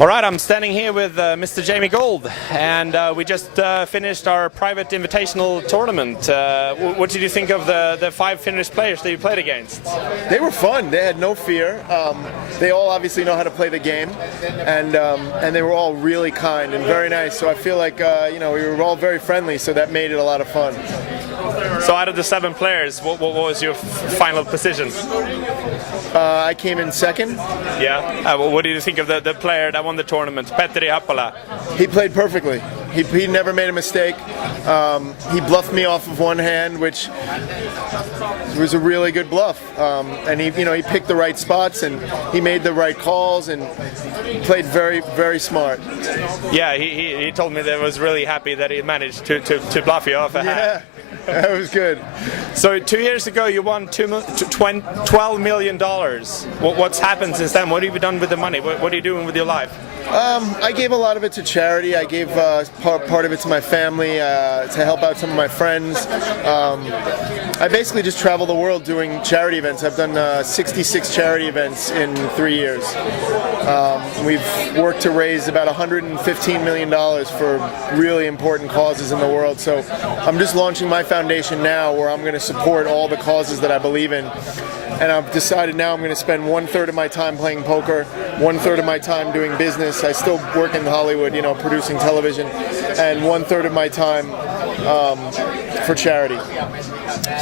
All right, I'm standing here with Mr. Jamie Gold, and we just finished our private invitational tournament. What did you think of the 5 Finnish players that you played against? They were fun. They had no fear. They all obviously know how to play the game, and they were all really kind and very nice. So I feel like we were all very friendly, so that made it a lot of fun. So out of the 7 players, what was your final position? I came in second. Yeah. What do you think of the player that won the tournament, Petteri Happala? He played perfectly. He never made a mistake. He bluffed me off of one hand, which was a really good bluff. And he picked the right spots and he made the right calls and played very, very smart. Yeah, he told me that he was really happy that he managed to bluff you off a hand. Yeah, that was good. So 2 years ago you won $12 million. What's happened since then? What have you done with the money? What are you doing with your life? I gave a lot of it to charity. I gave part of it to my family to help out some of my friends. I basically just travel the world doing charity events. I've done 66 charity events in 3 years. We've worked to raise about $115 million for really important causes in the world. So I'm just launching my foundation now where I'm going to support all the causes that I believe in. And I've decided now I'm going to spend 1/3 of my time playing poker, 1/3 of my time doing business. I still work in Hollywood, producing television, and 1/3 of my time for charity.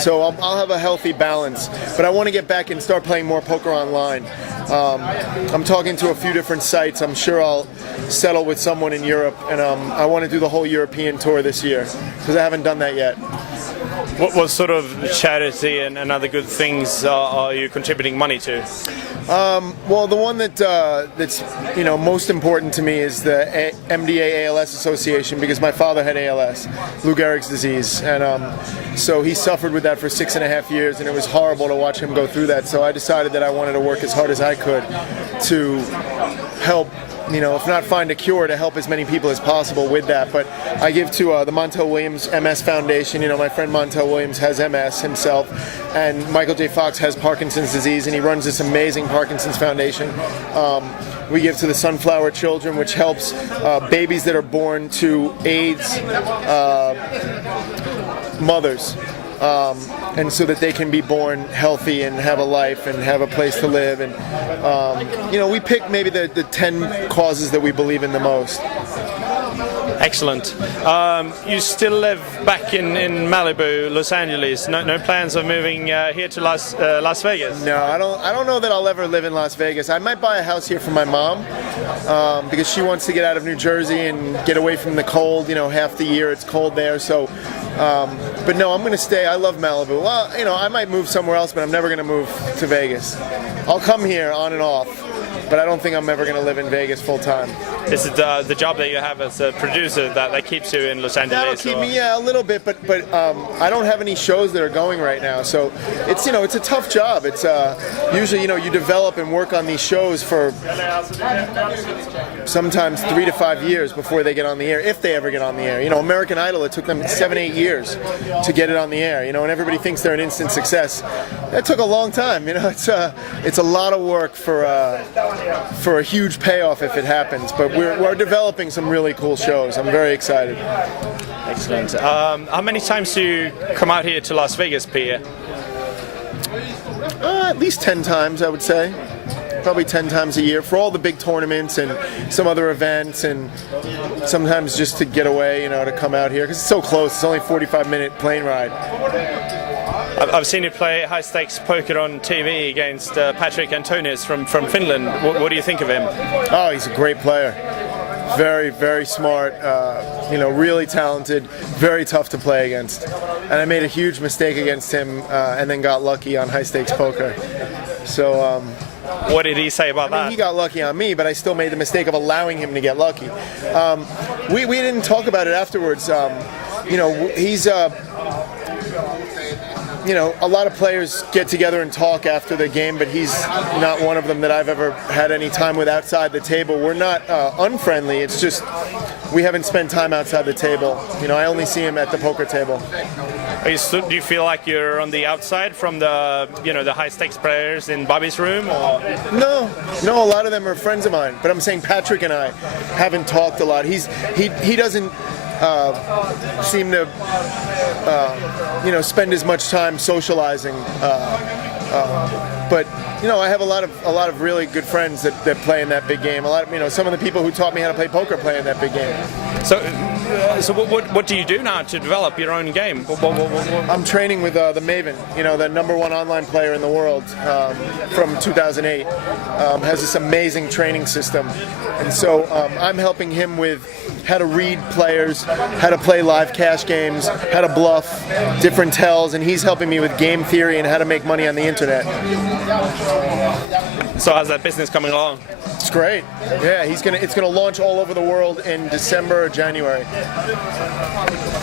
So I'll have a healthy balance. But I want to get back and start playing more poker online. I'm talking to a few different sites. I'm sure I'll settle with someone in Europe, and I want to do the whole European tour this year because I haven't done that yet. What sort of charity and other good things are you contributing money to? Well, the one that's most important to me is the MDA ALS Association, because my father had ALS, Lou Gehrig's disease, and so he suffered with that for 6.5 years, and it was horrible to watch him go through that. So I decided that I wanted to work as hard as I could to help. If not find a cure, to help as many people as possible with that. But I give to the Montel Williams MS Foundation. My friend Montel Williams has MS himself, and Michael J. Fox has Parkinson's disease, and he runs this amazing Parkinson's Foundation. We give to the Sunflower Children, which helps babies that are born to AIDS mothers. And so that they can be born healthy and have a life and have a place to live. And, we pick maybe the 10 causes that we believe in the most. Excellent. You still live back in Malibu, Los Angeles. No plans of moving here to Las Vegas? No, I don't know that I'll ever live in Las Vegas. I might buy a house here for my mom because she wants to get out of New Jersey and get away from the cold. Half the year it's cold there. So, but no, I'm going to stay. I love Malibu. Well, I might move somewhere else, but I'm never going to move to Vegas. I'll come here on and off, but I don't think I'm ever going to live in Vegas full time. Is it the job that you have as a producer that keeps you in Los Angeles? That'll keep me, a little bit, but I don't have any shows that are going right now, so it's it's a tough job. It's usually you develop and work on these shows for sometimes 3 to 5 years before they get on the air, if they ever get on the air. American Idol, it took them 7-8 years to get it on the air. And everybody thinks they're an instant success. That took a long time. It's a lot of work for a huge payoff if it happens. But we're developing some really cool shows. I'm very excited. Excellent. How many times do you come out here to Las Vegas per year? At least 10 times, I would say. Probably 10 times a year for all the big tournaments and some other events, and sometimes just to get away, to come out here because it's so close. It's only a 45-minute plane ride. I've seen you play high-stakes poker on TV against Patrick Antonius from Finland. What do you think of him? Oh, he's a great player. Very, very smart, really talented, very tough to play against. And I made a huge mistake against him and then got lucky on high-stakes poker. So, what did he say about that? He got lucky on me, but I still made the mistake of allowing him to get lucky. We didn't talk about it afterwards. you know, a lot of players get together and talk after the game, but he's not one of them that I've ever had any time with outside the table. We're not unfriendly. It's just we haven't spent time outside the table. You know, I only see him at the poker table. Do you feel like you're on the outside from the, you know, the high stakes players in Bobby's room? Or? No, a lot of them are friends of mine. But I'm saying Patrick and I haven't talked a lot. He doesn't seem to you know, spend as much time socializing. But you know, I have a lot of really good friends that play in that big game. A lot of, you know, some of the people who taught me how to play poker play in that big game. So what do you do now to develop your own game? I'm training with the Maven, you know, the #1 online player in the world from 2008. Has this amazing training system, and so I'm helping him with how to read players, how to play live cash games, how to bluff, different tells, and he's helping me with game theory and how to make money on the internet. So how's that business coming along? It's great. Yeah, it's gonna launch all over the world in December or January.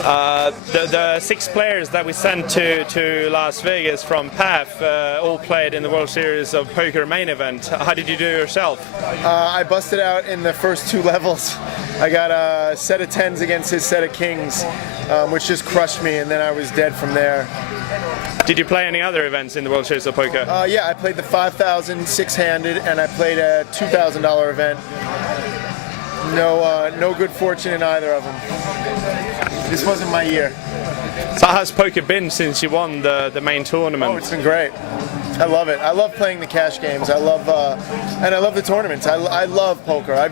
The 6 players that we sent to Las Vegas from PAF all played in the World Series of Poker main event. How did you do yourself? I busted out in the first 2 levels. I got a set of 10s against his set of kings, which just crushed me, and then I was dead from there. Did you play any other events in the World Series of Poker? Yeah, I played the 5,000 6-handed, and I played a $2,000 event. No good fortune in either of them. This wasn't my year. So how's poker been since you won the main tournament? Oh, it's been great. I love it. I love playing the cash games. I love the tournaments. I love poker. I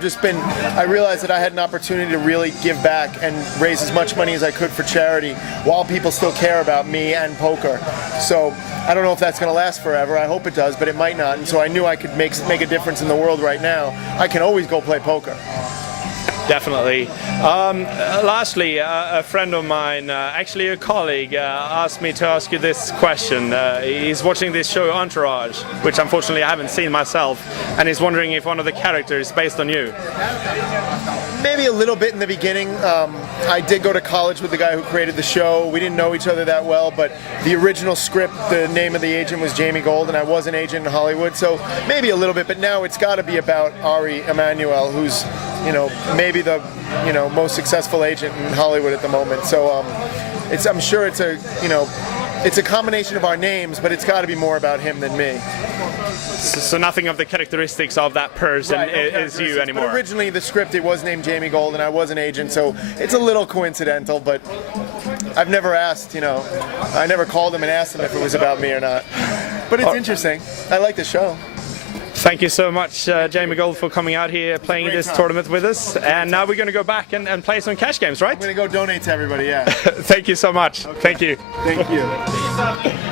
realized that I had an opportunity to really give back and raise as much money as I could for charity while people still care about me and poker. So I don't know if that's going to last forever. I hope it does, but it might not. And so I knew I could make a difference in the world right now. I can always go play poker. Definitely. Lastly, a friend of mine, actually a colleague, asked me to ask you this question. He's watching this show Entourage, which unfortunately I haven't seen myself, and he's wondering if one of the characters is based on you. Maybe a little bit in the beginning. I did go to college with the guy who created the show. We didn't know each other that well, but the original script, the name of the agent was Jamie Gold, and I was an agent in Hollywood, so maybe a little bit, but now it's got to be about Ari Emanuel, who's, you know, maybe the, you know, most successful agent in Hollywood at the moment. So I'm sure it's a combination of our names, but it's got to be more about him than me. So nothing of the characteristics of that person is you anymore. But originally the script, it was named Jamie Gold, and I was an agent, so it's a little coincidental, but I've never asked, you know, I never called him and asked him if it was about me or not. But it's interesting. I like the show. Thank you so much, Jamie Gold, for coming out here playing this tournament with us. And now we're going to go back and play some cash games, right? I'm going to go donate to everybody, yeah. Thank you so much. Okay. Thank you. Thank you.